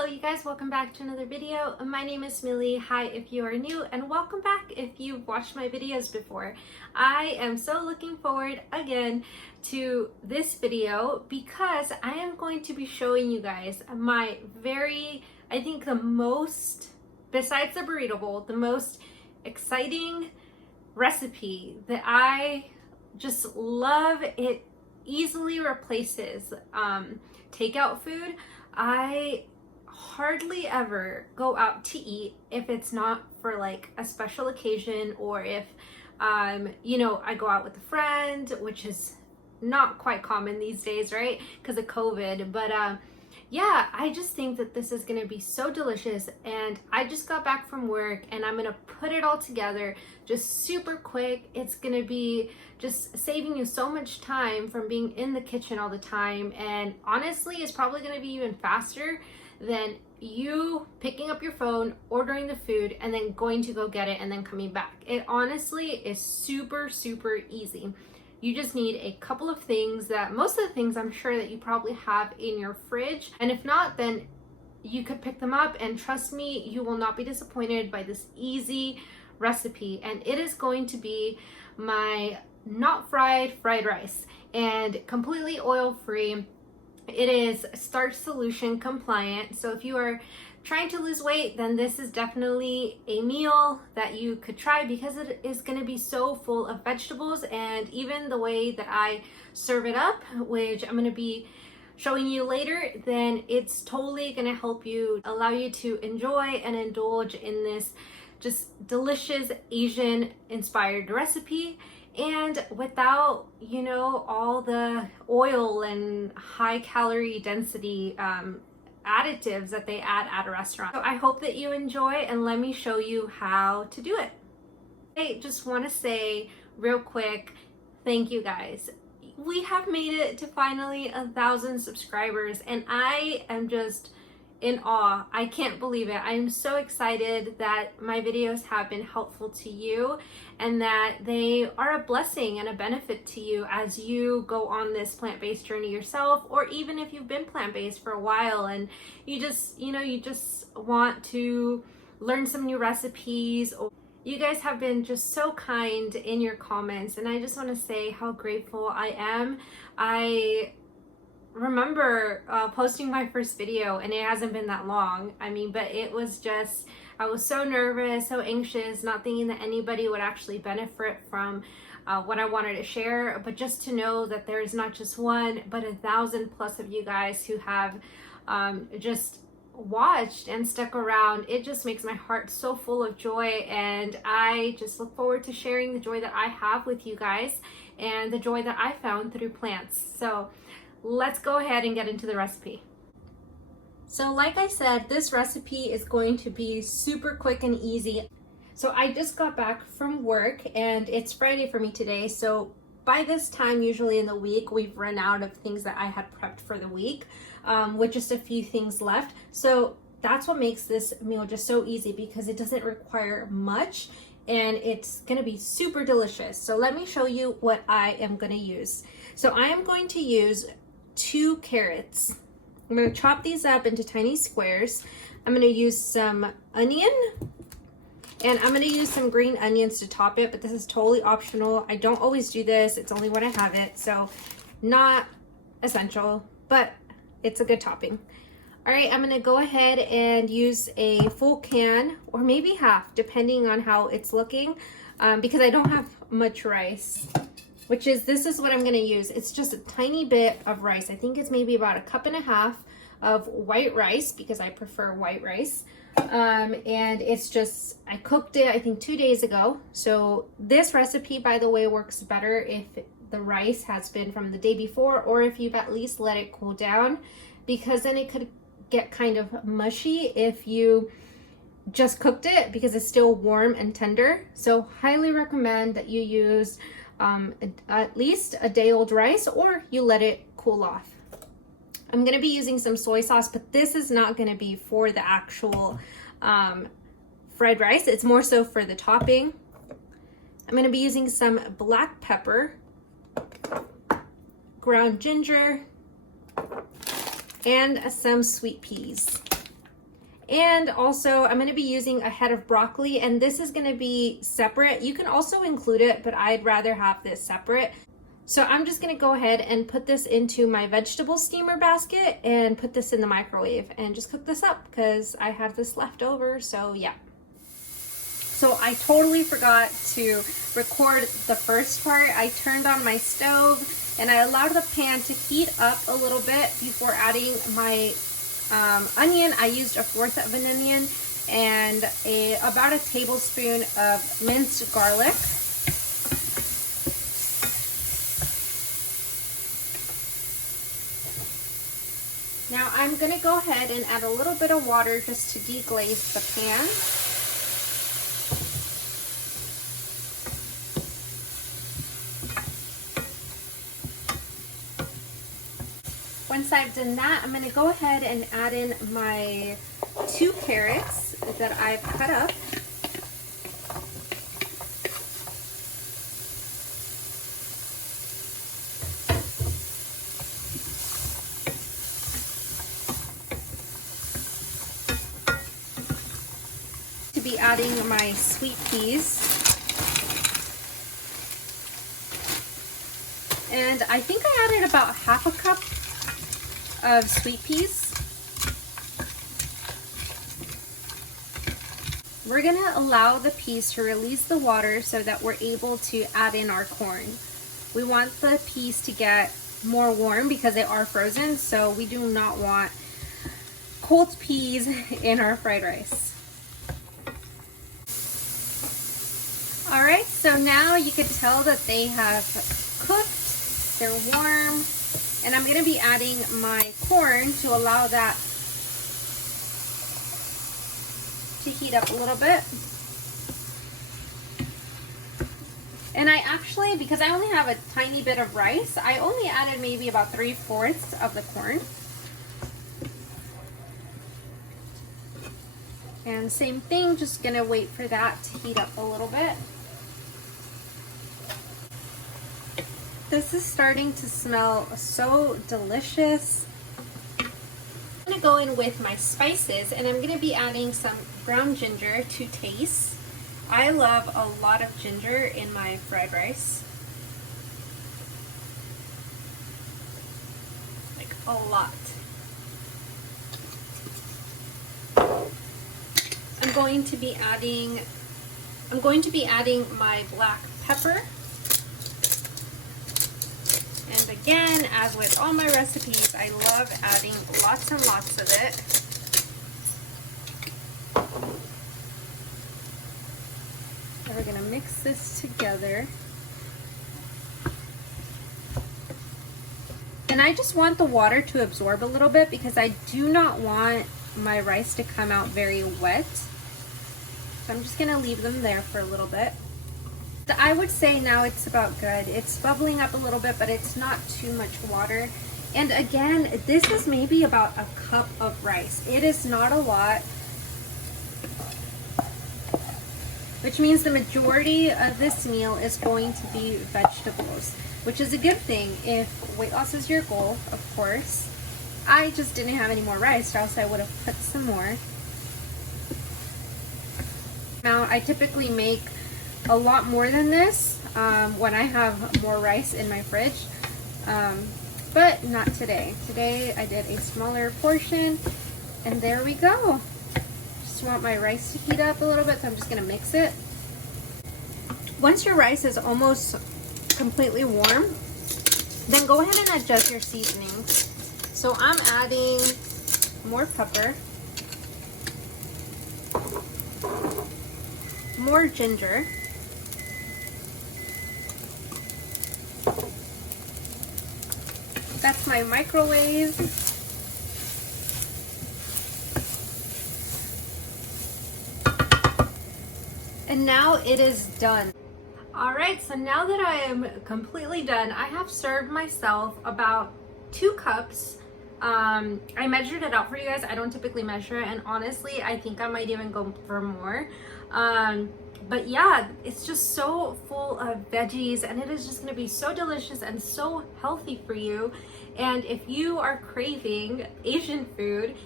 Hello you guys, welcome back to another video. My name is Millie. Hi if you are new, and welcome back if you've watched my videos before. I am so looking forward again to this video because I am going to be showing you guys my I think the most, besides the burrito bowl, the most exciting recipe that I just love. It easily replaces takeout food. I hardly ever go out to eat if it's not for like a special occasion, or if I go out with a friend, which is not quite common these days, right, because of COVID. But yeah, I just think that this is gonna be so delicious, and I just got back from work and I'm gonna put it all together just super quick. It's gonna be just saving you so much time from being in the kitchen all the time, and honestly it's probably gonna be even faster than you picking up your phone, ordering the food, and then going to go get it and then coming back. It honestly is super easy. You just need a couple of things that most of the things I'm sure that you probably have in your fridge, and if not, then you could pick them up, and trust me, you will not be disappointed by this easy recipe. And it is going to be my not fried rice, and completely oil free. It is starch solution compliant, so if you are trying to lose weight, then this is definitely a meal that you could try, because it is going to be so full of vegetables. And even the way that I serve it up, which I'm going to be showing you later, then it's totally going to help you, allow you to enjoy and indulge in this just delicious Asian inspired recipe, and without all the oil and high calorie density additives that they add at a restaurant. So I hope that you enjoy, and let me show you how to do it. I just want to say real quick, thank you guys. We have made it to finally 1,000 subscribers, and I am just in awe. I can't believe it. I am so excited that my videos have been helpful to you, and that they are a blessing and a benefit to you as you go on this plant-based journey yourself, or even if you've been plant-based for a while and you just want to learn some new recipes. You guys have been just so kind in your comments, and I just want to say how grateful I am. I remember posting my first video, and it hasn't been that long, but it was just, I was so nervous, so anxious, not thinking that anybody would actually benefit from what I wanted to share. But just to know that there's not just one, but 1,000 plus of you guys who have just watched and stuck around, it just makes my heart so full of joy. And I just look forward to sharing the joy that I have with you guys, and the joy that I found through plants. So let's go ahead and get into the recipe. So like I said, this recipe is going to be super quick and easy. So I just got back from work, and it's Friday for me today. So by this time, usually in the week, we've run out of things that I had prepped for the week, with just a few things left. So that's what makes this meal just so easy, because it doesn't require much, and it's gonna be super delicious. So let me show you what I am gonna use. So I am going to use 2 carrots. I'm going to chop these up into tiny squares. I'm going to use some onion, and I'm going to use some green onions to top it, but this is totally optional. I don't always do this. It's only when I have it, so not essential, but it's a good topping. All right, I'm going to go ahead and use a full can, or maybe half, depending on how it's looking, because I don't have much rice. This is what I'm going to use. It's just a tiny bit of rice. I think it's maybe about 1.5 cups of white rice, because I prefer white rice. And it's just, I cooked it, I think 2 days ago. So this recipe, by the way, works better if the rice has been from the day before, or if you've at least let it cool down, because then it could get kind of mushy if you just cooked it, because it's still warm and tender. So highly recommend that you use at least a day old rice, or you let it cool off. I'm going to be using some soy sauce, but this is not going to be for the actual fried rice. It's more so for the topping. I'm going to be using some black pepper, ground ginger, and some sweet peas. And also I'm going to be using a head of broccoli, and this is going to be separate. You can also include it, but I'd rather have this separate. So I'm just going to go ahead and put this into my vegetable steamer basket and put this in the microwave and just cook this up because I have this left over. So yeah. So I totally forgot to record the first part. I turned on my stove and I allowed the pan to heat up a little bit before adding my onion. I used 1/4 of an onion and about a tablespoon of minced garlic. Now I'm going to go ahead and add a little bit of water just to deglaze the pan. Once I've done that, I'm going to go ahead and add in my 2 carrots that I've cut up. To be adding my sweet peas. And I think I added about 1/2 cup of sweet peas. We're gonna allow the peas to release the water so that we're able to add in our corn. We want the peas to get more warm because they are frozen, so we do not want cold peas in our fried rice. All right, so now you can tell that they have cooked, they're warm. And I'm going to be adding my corn to allow that to heat up a little bit. And I actually, because I only have a tiny bit of rice, I only added maybe about 3/4 of the corn. And same thing, just going to wait for that to heat up a little bit. This is starting to smell so delicious. I'm gonna go in with my spices, and I'm gonna be adding some ground ginger to taste. I love a lot of ginger in my fried rice. Like a lot. I'm going to be adding my black pepper. And again, as with all my recipes, I love adding lots and lots of it. And we're gonna mix this together. And I just want the water to absorb a little bit because I do not want my rice to come out very wet. So I'm just gonna leave them there for a little bit. I would say now it's about good. It's bubbling up a little bit, but it's not too much water. And again, this is maybe about 1 cup of rice. It is not a lot, which means the majority of this meal is going to be vegetables, which is a good thing if weight loss is your goal, of course. I just didn't have any more rice, or else I would have put some more. Now, I typically make a lot more than this when I have more rice in my fridge, but not today. Today I did a smaller portion, and there we go. Just want my rice to heat up a little bit, so I'm just gonna mix it. Once your rice is almost completely warm, then go ahead and adjust your seasonings. So I'm adding more pepper, more ginger, that's my microwave. And now it is done. All right, so now that I am completely done, I have served myself about 2 cups. I measured it out for you guys. I don't typically measure it, and honestly, I think I might even go for more. But yeah, it's just so full of veggies, and it is just gonna be so delicious and so healthy for you. And if you are craving Asian food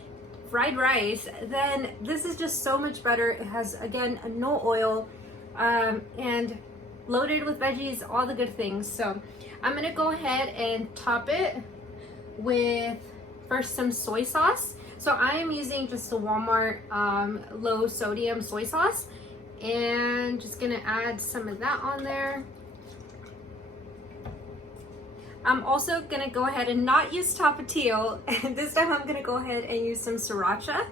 fried rice, then this is just so much better. It has, again, no oil, and loaded with veggies, all the good things. So I'm gonna go ahead and top it with first some soy sauce. So I am using just the Walmart low sodium soy sauce, and just gonna add some of that on there. I'm also gonna go ahead and not use Tapatio, and this time I'm gonna go ahead and use some sriracha.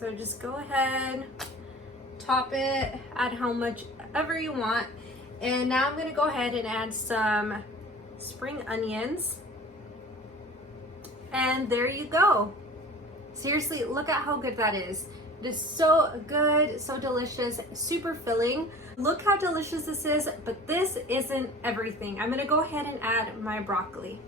So just go ahead, top it, add how much ever you want. And now I'm gonna go ahead and add some spring onions. And there you go. Seriously, look at how good that is. It is so good, so delicious, super filling. Look how delicious this is, but this isn't everything. I'm gonna go ahead and add my broccoli.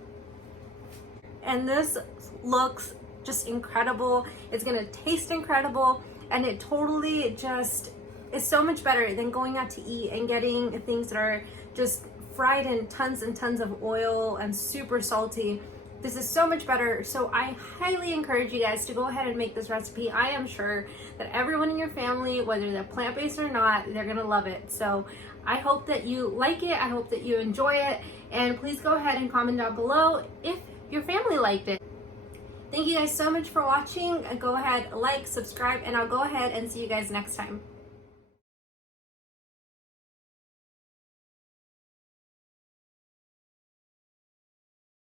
And this looks just incredible. It's gonna taste incredible, and it totally just is so much better than going out to eat and getting things that are just fried in tons and tons of oil and super salty. This is so much better, so I highly encourage you guys to go ahead and make this recipe. I am sure that everyone in your family, whether they're plant-based or not, they're gonna love it. So I hope that you like it, I hope that you enjoy it, and please go ahead and comment down below if your family liked it. Thank you guys so much for watching. Go ahead, like, subscribe, and I'll go ahead and see you guys next time.